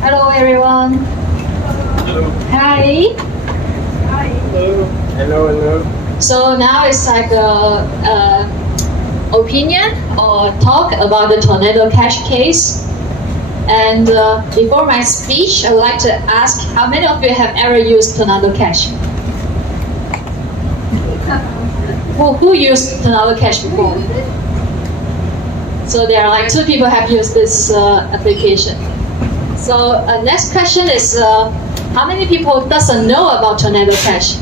Hello everyone. Hello. Hi. Hi. Hello. Hello, hello. So now it's like a opinion or talk about the Tornado.Cash case. And before my speech, I would like to ask how many of you have ever used Tornado.Cash? Who used Tornado.Cash before? So there are like 2 people have used this application. So next question is how many people doesn't know about Tornado.Cash?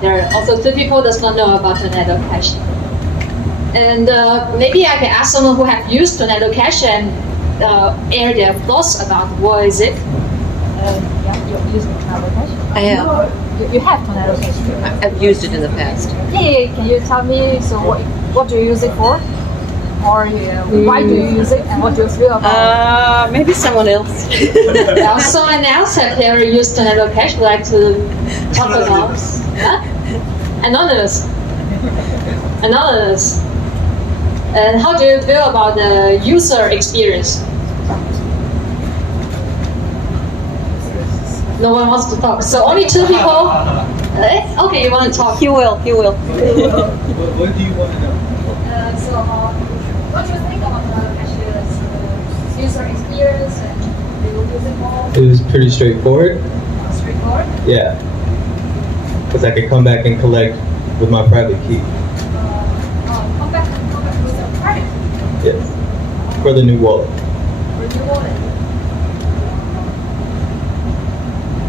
There are also 2 people does not know about Tornado.Cash. And maybe I can ask someone who have used Tornado.Cash and air their thoughts about what is it. You're using Tornado.Cash? I am. You have Tornado.Cash? I've used it in the past. Yeah, can you tell me, so what do you use it for? Or why do you use it and what do you feel about it? Maybe someone else. Someone else have ever used Tornado.Cash would like to talk about? Huh? Anonymous. Anonymous. And how do you feel about the user experience? No one wants to talk. So only 2 people. Okay, you want to talk. He will. What do you want to know? What do you think about Tornado.Cash's user experience and do you use it more? It was pretty straightforward. Straightforward? Yeah. Because I could come back and collect with my private key. Come back with your private key? Yes. For the new wallet. For the new wallet.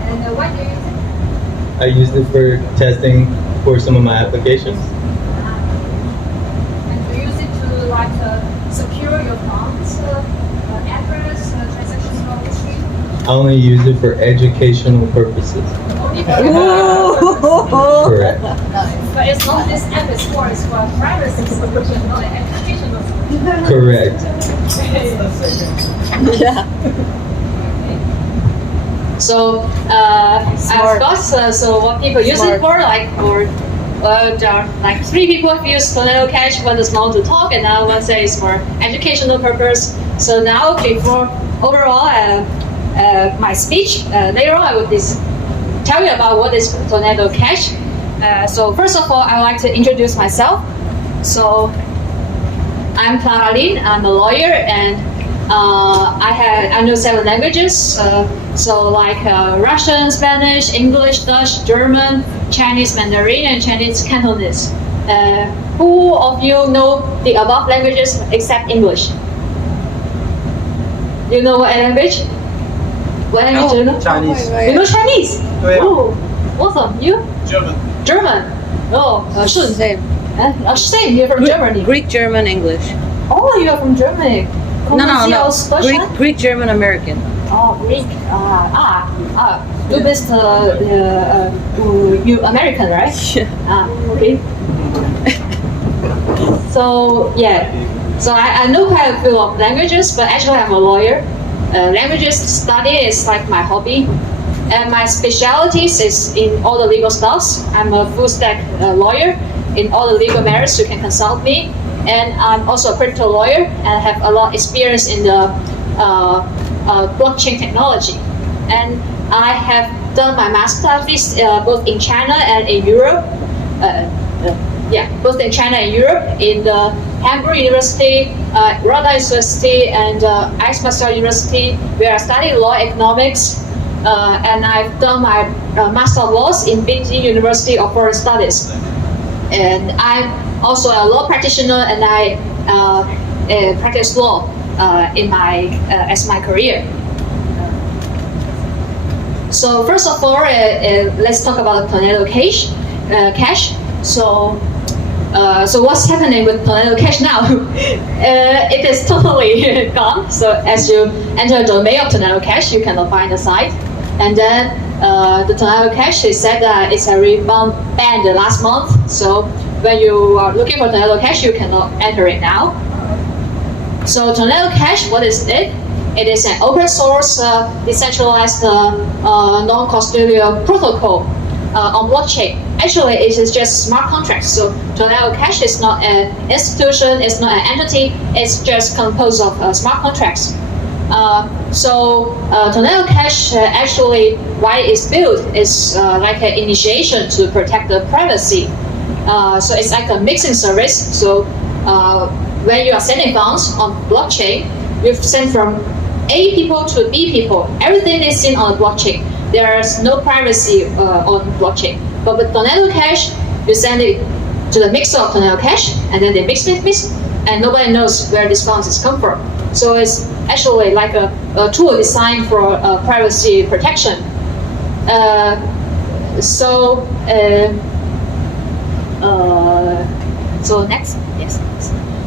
And why do you use it? I used it for testing for some of my applications. And do you use it to like secure your funds, address, transactional history? I only use it for educational purposes. Only Correct. But it's not this app is for privacy solution, not an educational solution. Correct. Yeah. So I've got so what people use it for, like there are like 3 people have used Tornado.Cash, one does not to talk, and now one says for educational purpose. So now before overall my speech, later on I will tell you about what is Tornado.Cash. So first of all, I would like to introduce myself. So I'm Clara Lin, I'm a lawyer, and I know 7 languages. So like Russian, Spanish, English, Dutch, German, Chinese Mandarin, and Chinese Cantonese. Who of you know the above languages except English? You know what language? What language do you know? Chinese. You know Chinese? Oh, yeah. Oh, awesome. You? German. German. Oh, Shun. Same. Same. You're from Germany. Greek, German, English. Oh, you're from Germany. No. Greek, German, American. Oh, Greek. Du bist you American, right? Okay. So yeah, so I know quite a few of languages, but actually I'm a lawyer. Languages study is like my hobby, and my specialties is in all the legal stuffs. I'm a full stack lawyer in all the legal matters. You can consult me, and I'm also a crypto lawyer and have a lot of experience in the blockchain technology. And I have done my master's thesis both in China and in Europe. Both in China and Europe, in the Hamburg University, Rotterdam University, and Aix-Marseille University, where I studied law economics. And I've done my Master of Laws in Beijing University of Foreign Studies. And I'm also a law practitioner, and I practice law as my career. So first of all, let's talk about Tornado.Cash. So what's happening with Tornado.Cash now? It is totally gone. So as you enter the domain of Tornado.Cash, you cannot find the site. And then the Tornado.Cash is said that it's a rebound banned last month. So when you are looking for Tornado.Cash, you cannot enter it now. So Tornado.Cash, what is it? It is an open source, decentralized, non-custodial protocol on blockchain. Actually, it is just smart contracts. So Tornado.Cash is not an institution, it's not an entity, it's just composed of smart contracts. Tornado.Cash actually, why it's built is like an initiation to protect the privacy. So it's like a mixing service. So when you are sending funds on blockchain, you send from A people to B people. Everything is seen on the blockchain. There's no privacy on blockchain. But with Tornado.Cash, you send it to the mixer of Tornado.Cash, and then they mix, and nobody knows where this funds is come from. So it's actually like a tool designed for privacy protection. So next, yes.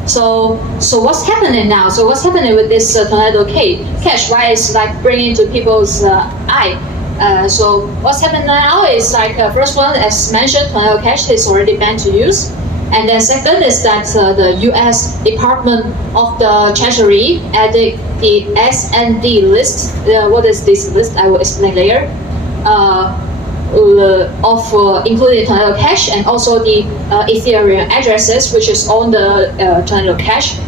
So what's happening now? So what's happening with this Tornado.Cash? Why it's like bringing to people's eye? So what's happening now is like first one, as mentioned, Tornado.Cash is already banned to use. And then second is that the U.S. Department of the Treasury added the S&D list. What is this list? I will explain later. Including Tornado.Cash and also the Ethereum addresses, which is on the Tornado.Cash.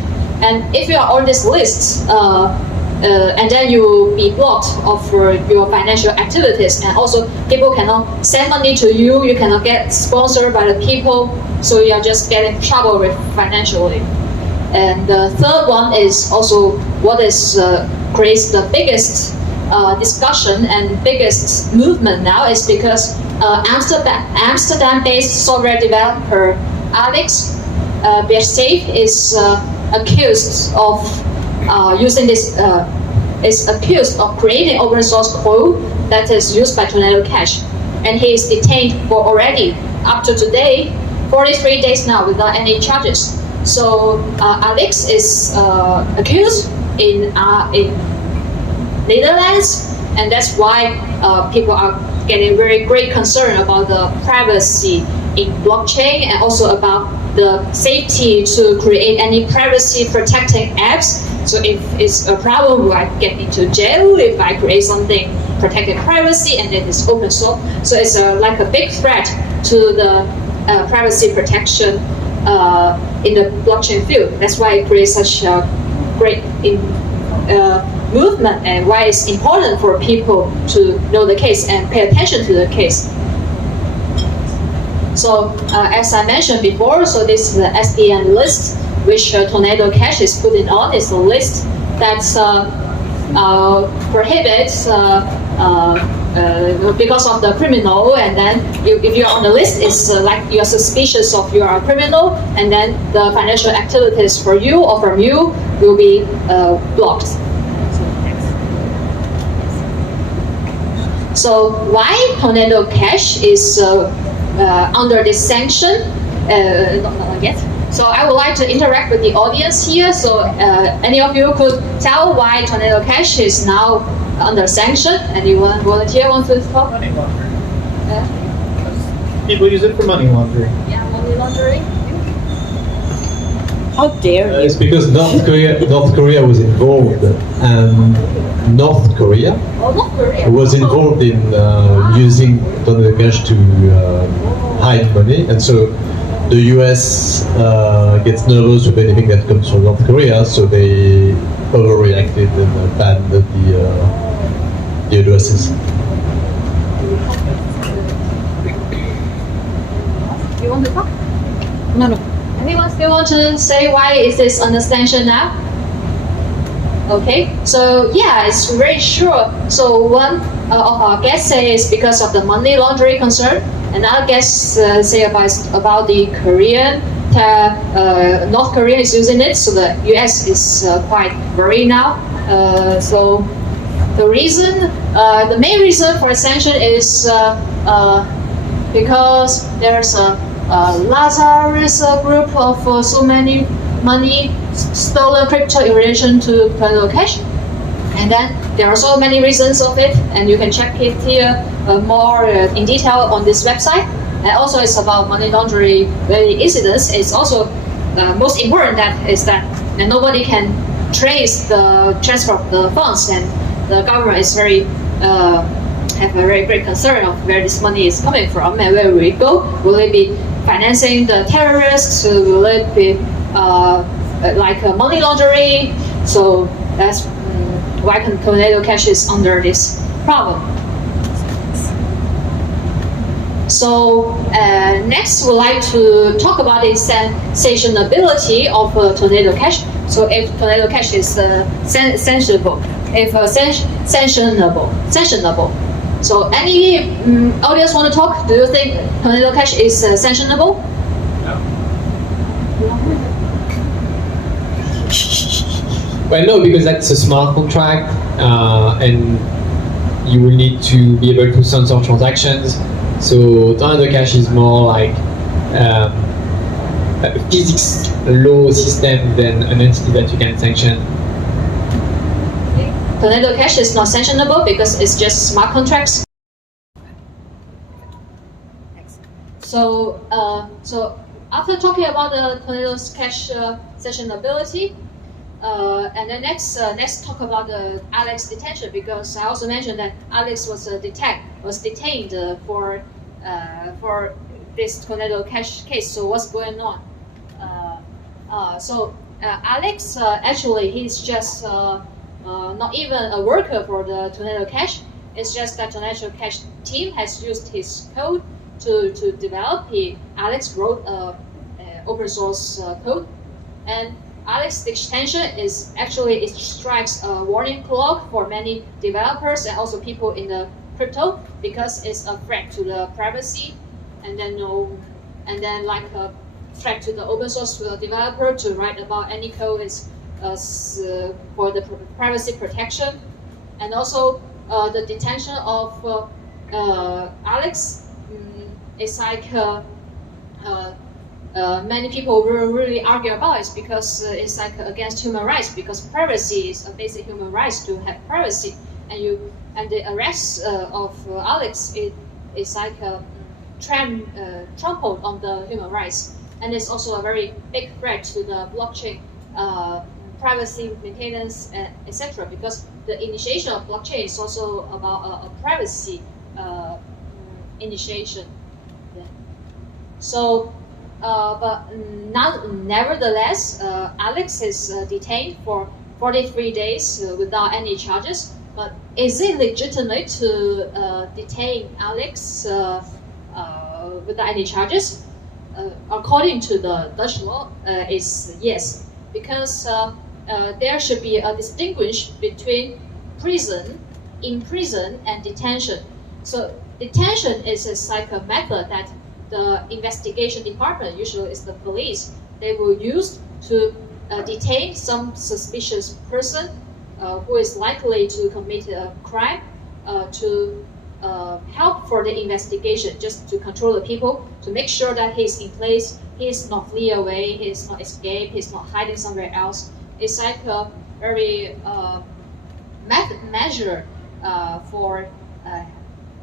And if you are on this list, and then you will be blocked of your financial activities, and also people cannot send money to you. You cannot get sponsored by the people, so you are just getting trouble with financially. And the third one is also what is creates the biggest discussion and biggest movement now is because Amsterdam-based software developer Pertsev is accused of using this is accused of creating open source code that is used by Tornado.Cash, and he is detained for already up to today 43 days now without any charges. So Alex is accused in Netherlands, and that's why people are getting very great concern about the privacy in blockchain and also about the safety to create any privacy protecting apps. So if it's a problem, I get into jail if I create something protecting privacy and then it's open source. So it's like a big threat to the privacy protection in the blockchain field. That's why it creates such a great movement, and why it's important for people to know the case and pay attention to the case. So as I mentioned before, so this is the SDN list, which Tornado.Cash is putting on. It's a list that prohibits because of the criminal, and then if you're on the list, it's like you're suspicious of you are a criminal, and then the financial activities for you or from you will be blocked. So why Tornado.Cash is under this sanction? Not yet. So I would like to interact with the audience here. So any of you could tell why Tornado.Cash is now under sanction? Anyone volunteer want to talk? Money laundering. People use it for money laundering. Yeah, money laundering. How dare you? It's because North Korea was involved, and North Korea was involved in using Tornado.Cash to hide money, and so the US gets nervous with anything that comes from North Korea, so they overreacted and banned the addresses. You want to talk? No. Anyone still want to say why is this under sanction now? Okay, so yeah, it's very sure. So one of our guests says because of the money laundering concern. Another guest say about the Korean, North Korea is using it, so the US is quite worried now. So the reason, the main reason for sanction is because there's a Lazarus group of so many money stolen crypto in relation to Tornado.Cash. And then there are so many reasons of it, and you can check it here more in detail on this website. And also it's about money laundering incidents. It's also most important that nobody can trace the transfer of the funds, and the government is have a very great concern of where this money is coming from and where will it go. Will it be financing the terrorists? Will it be like money laundering? So that's why Tornado.Cash is under this problem. So next, we'd like to talk about the sanctionability of Tornado.Cash. So if Tornado.Cash is sanctionable, if sanctionable. So any audience want to talk? Do you think Tornado.Cash is sanctionable? Well, no, because that's a smart contract, and you will need to be able to censor transactions. So Tornado.Cash is more like a physics law system than an entity that you can sanction. Tornado.Cash is not sanctionable because it's just smart contracts. So, so after talking about the Tornado.Cash sanctionability, and then next talk about the Alex detention, because I also mentioned that Alex was detained for this Tornado.Cash case. So what's going on? Alex actually he's just not even a worker for the Tornado.Cash. It's just that Tornado.Cash team has used his code to develop. Alex wrote open source code, and Alex Detention is actually, it strikes a warning clock for many developers and also people in the crypto, because it's a threat to the privacy, and then like a threat to the open source developer to write about any code is for the privacy protection, and also the detention of Alex is like. Many people will really argue about it because it's like against human rights, because privacy is a basic human rights to have privacy, and the arrest of Alex is like trampled on the human rights, and it's also a very big threat to the blockchain privacy maintenance, etc. Because the initiation of blockchain is also about a privacy initiation. Yeah. So. But nevertheless, Alex is detained for 43 days without any charges. But is it legitimate to detain Alex without any charges? According to the Dutch law, is yes, because there should be a distinguish between imprison, and detention. So detention is like a method that the investigation department, usually is the police, they will use to detain some suspicious person who is likely to commit a crime, to help for the investigation, just to control the people, to make sure that he's in place, he's not flee away, he's not escape, he's not hiding somewhere else. It's like a very measure for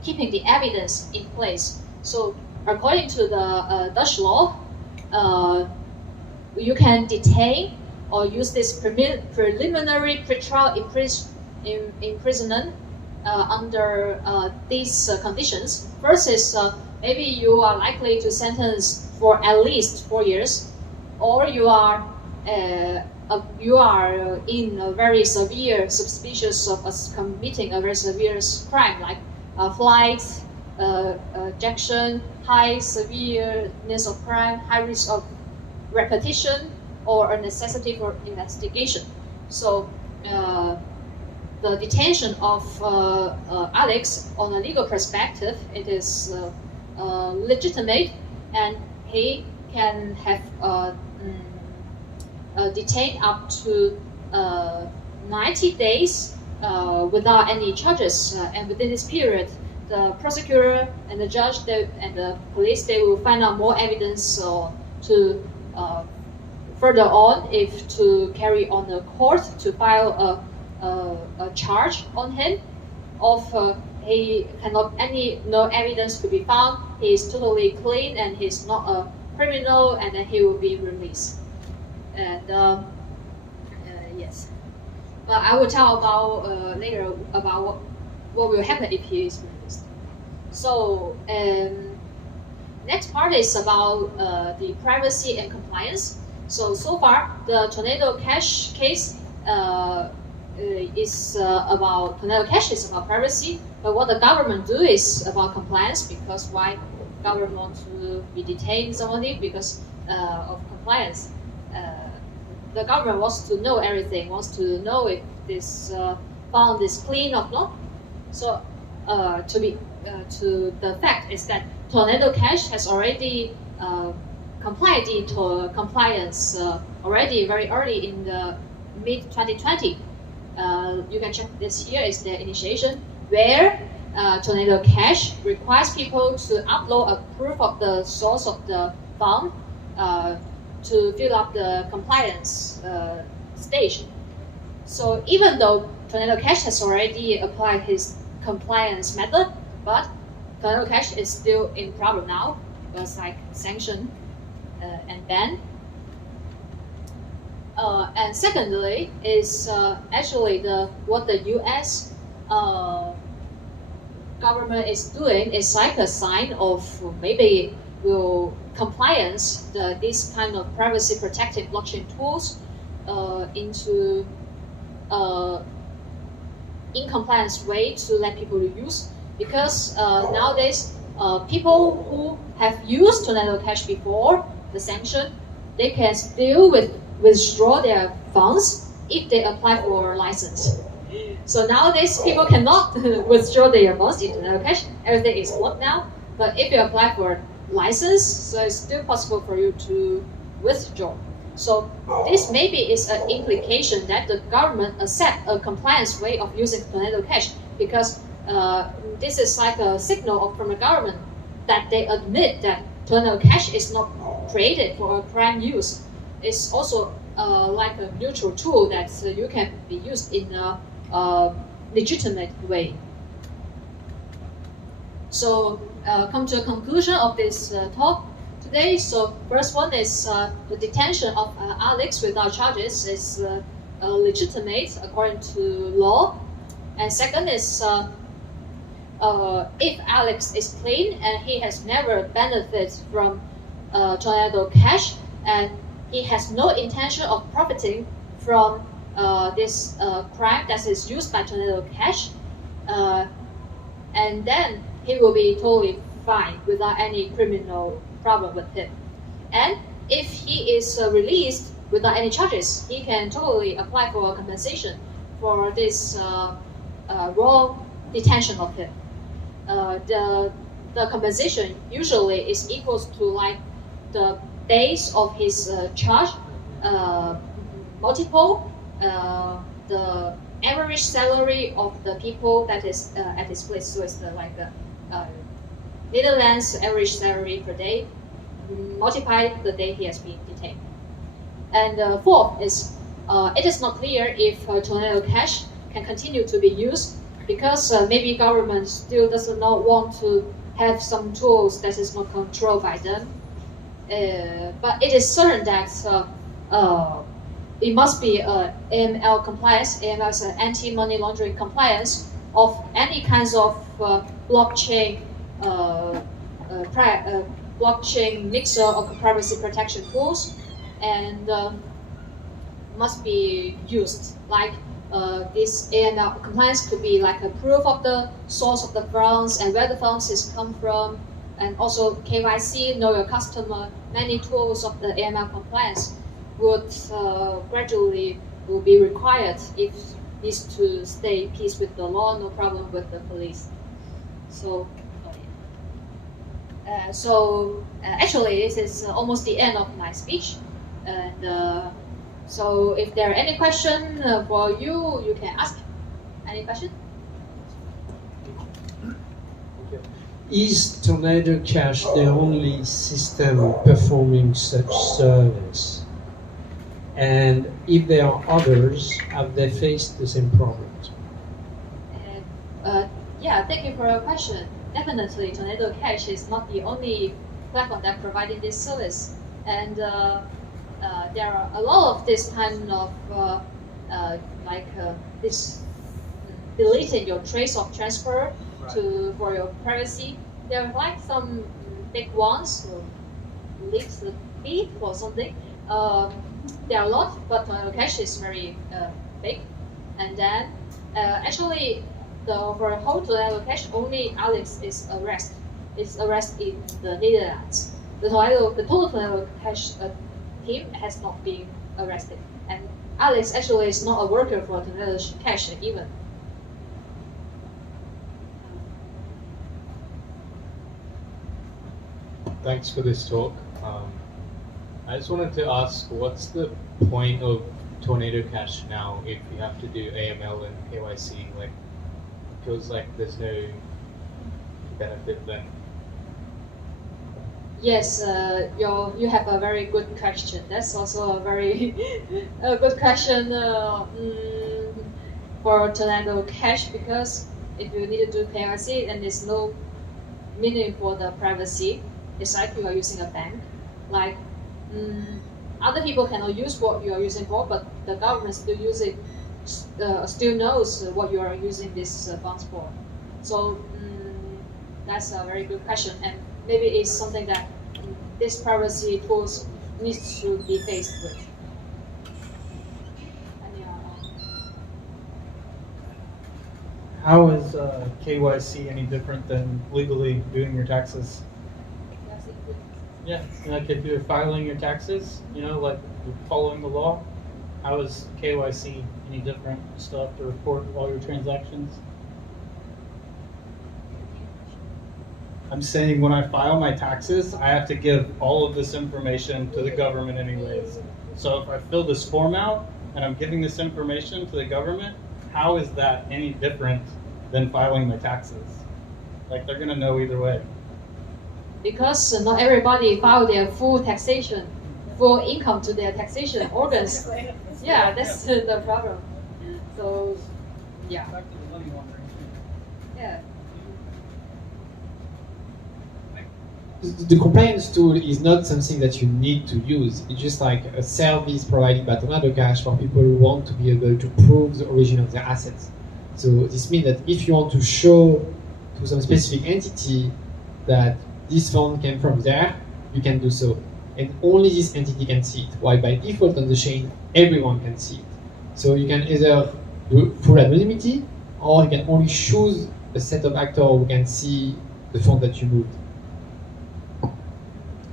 keeping the evidence in place. So according to the Dutch law, you can detain or use this preliminary pretrial imprisonment under these conditions. First is maybe you are likely to sentence for at least 4 years, or you are in a very severe suspicious of committing a very severe crime like flight, ejection, high severeness of crime, high risk of repetition, or a necessity for investigation. So the detention of Alex, on a legal perspective, it is legitimate, and he can have detained up to 90 days without any charges, and within this period, the prosecutor and the judge and the police, they will find out more evidence to further on, if to carry on the court to file a charge on him of he cannot no evidence to be found, he is totally clean and he's not a criminal, and then he will be released. And yes, but I will tell about later about what will happen if he is released. So next part is about the privacy and compliance. So far the Tornado.Cash case is about Tornado.Cash is about privacy, but what the government do is about compliance, because why government want to be detained somebody because of compliance. The government wants to know everything, wants to know if this fund is clean or not. So to the fact is that Tornado.Cash has already complied into compliance already very early in the mid 2020. You can check this here is the initiation where Tornado.Cash requires people to upload a proof of the source of the fund to fill up the compliance stage. So even though Tornado.Cash has already applied his compliance method, but Tornado.Cash is still in problem now. It's like sanction and ban. And secondly is actually what the U.S. Government is doing is like a sign of maybe will compliance this kind of privacy protected blockchain tools into in compliance way to let people to use, because nowadays people who have used Tornado.Cash before the sanction, they can still withdraw their funds if they apply for a license. So nowadays people cannot withdraw their funds in Tornado.Cash. Everything is blocked now. But if you apply for license, so it's still possible for you to withdraw. So this maybe is an implication that the government accept a compliance way of using Tornado.Cash, because this is like a signal from the government that they admit that Tornado.Cash is not created for a crime use. It's also like a neutral tool that you can be used in a legitimate way. So come to a conclusion of this talk today. So first one is the detention of Alex without charges is legitimate according to law. And second is if Alex is clean and he has never benefited from Tornado.Cash and he has no intention of profiting from this crime that is used by Tornado.Cash, and then he will be totally fine without any criminal problem with him. And if he is released without any charges, he can totally apply for compensation for this wrong detention of him. The compensation usually is equals to like the days of his charge multiple the average salary of the people that is at his place. So it's like the Netherlands average salary per day multiply the day he has been detained. And fourth is it is not clear if Tornado.Cash can continue to be used, because maybe government still does not want to have some tools that is not controlled by them. But it is certain that it must be AML compliance. AML is anti-money laundering compliance of any kinds of blockchain blockchain mixer of privacy protection tools, and must be used. Like this AML compliance could be like a proof of the source of the funds and where the funds is come from, and also KYC, know your customer. Many tools of the AML compliance would gradually will be required if needs to stay peace with the law, no problem with the police. So, actually, this is almost the end of my speech. And so, if there are any question for you, you can ask. Any question? Is Tornado.Cash the only system performing such service? And if there are others, have they faced the same problems? Yeah, thank you for your question. Definitely, Tornado.Cash is not the only platform that providing this service, and there are a lot of this kind of this deleting your trace of transfer for your privacy. There are like some big ones, leaks the feed or something. There are a lot, but Tornado.Cash is very big. And then actually for a whole Tornado.Cash, only Alex is arrested in the Netherlands. The total Tornado.Cash team has not been arrested, and Alex actually is not a worker for Tornado.Cash even. Thanks for this talk. I just wanted to ask, what's the point of Tornado.Cash now if you have to do AML and KYC? Like, it feels like there's no benefit then. Yes, you have a very good question. That's also a very good question for Tornado.Cash, because if you need to do KYC, then there's no meaning for the privacy. It's like you are using a bank. Like other people cannot use what you are using for, but the government still still knows what you are using these funds for. So that's a very good question, and maybe it's something that this privacy tools needs to be faced with. How is KYC any different than legally doing your taxes? Yeah, like if you're filing your taxes, like following the law, how is KYC any different? You still have to report all your transactions? I'm saying when I file my taxes, I have to give all of this information to the government anyways. So if I fill this form out and I'm giving this information to the government, how is that any different than filing my taxes? Like, they're gonna know either way. Because not everybody file their full income to their taxation organs. Yeah, that's the problem. So, yeah. Yeah. The compliance tool is not something that you need to use. It's just like a service provided by Tornado.Cash for people who want to be able to prove the origin of their assets. So this means that if you want to show to some specific entity that this fund came from there, you can do so. And only this entity can see it, while by default on the chain, everyone can see it. So you can either do full anonymity, or you can only choose a set of actors who can see the fund that you moved.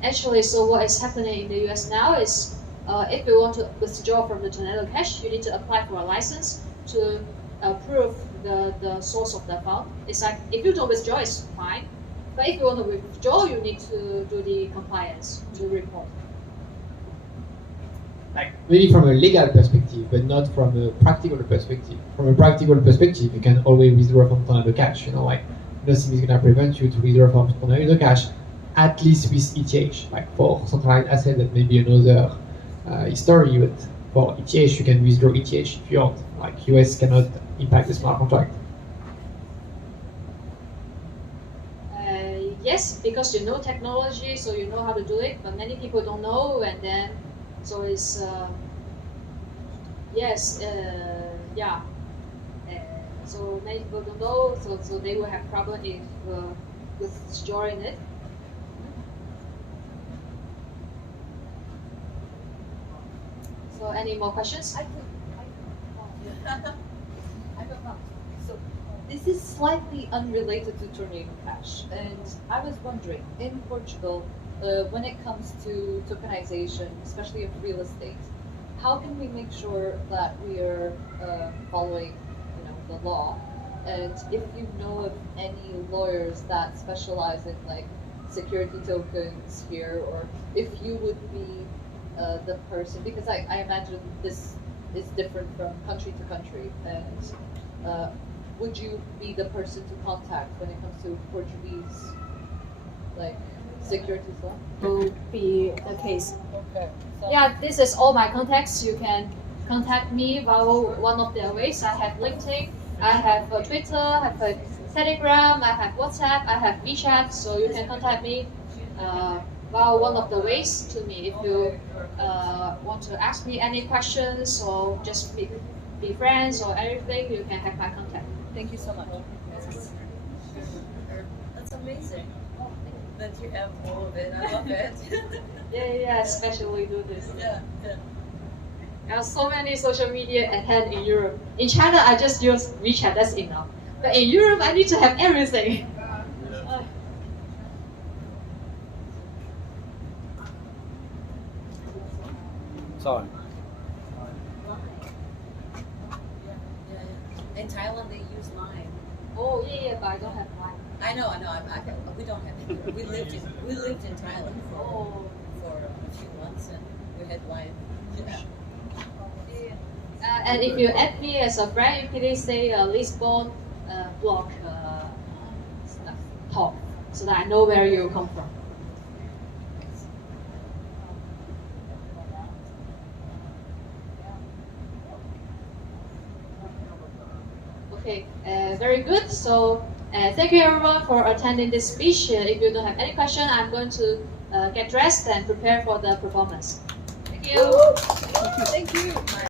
Actually, so what is happening in the US now is if you want to withdraw from the Tornado.Cash, you need to apply for a license to prove the source of the fund. It's like, if you don't withdraw, it's fine. But if you want to withdraw, you need to do the compliance to report. Like, maybe from a legal perspective, but not from a practical perspective. From a practical perspective, you can always withdraw from Tornado.Cash. Like, nothing is going to prevent you to withdraw from Tornado.Cash, at least with ETH. Like, for centralized asset, that may be another story, but for ETH, you can withdraw ETH if you want. Like, US cannot impact the smart contract. Yes, because you know technology, so you know how to do it, but many people don't know, and then, so it's, yes, yeah. So many people don't know, so they will have problem if, with storing it. So any more questions? I don't know. So this is slightly unrelated to Tornado.Cash, and I was wondering, in Portugal, when it comes to tokenization, especially of real estate, how can we make sure that we are following, the law? And if you know of any lawyers that specialize in like security tokens here, or if you would be the person, because I imagine this is different from country to country, and would you be the person to contact when it comes to Portuguese, like, securities law? Will be the case. Okay. So Yeah, this is all my contacts. You can contact me via one of their ways. I have LinkedIn, I have Twitter, I have Telegram, I have WhatsApp, I have WeChat, so you can contact me via one of the ways to me. If you want to ask me any questions or just be friends or anything, you can have my contact. Thank you so much. That's amazing that you have all of it. I love it. Yeah, especially do this. Yeah. I have so many social media at hand in Europe. In China, I just use WeChat, that's enough. But in Europe, I need to have everything. Sorry. In Thailand, they use Line. Oh, yeah, but I don't have mine. I know. We don't have it. We lived in Thailand for a few months, and we had Line. Yeah. And if you add me as a friend, you please say Lisbon blog talk, so that I know where you come from. Okay, very good. So thank you everyone for attending this speech. If you don't have any question, I'm going to get dressed and prepare for the performance. Thank you. Thank you.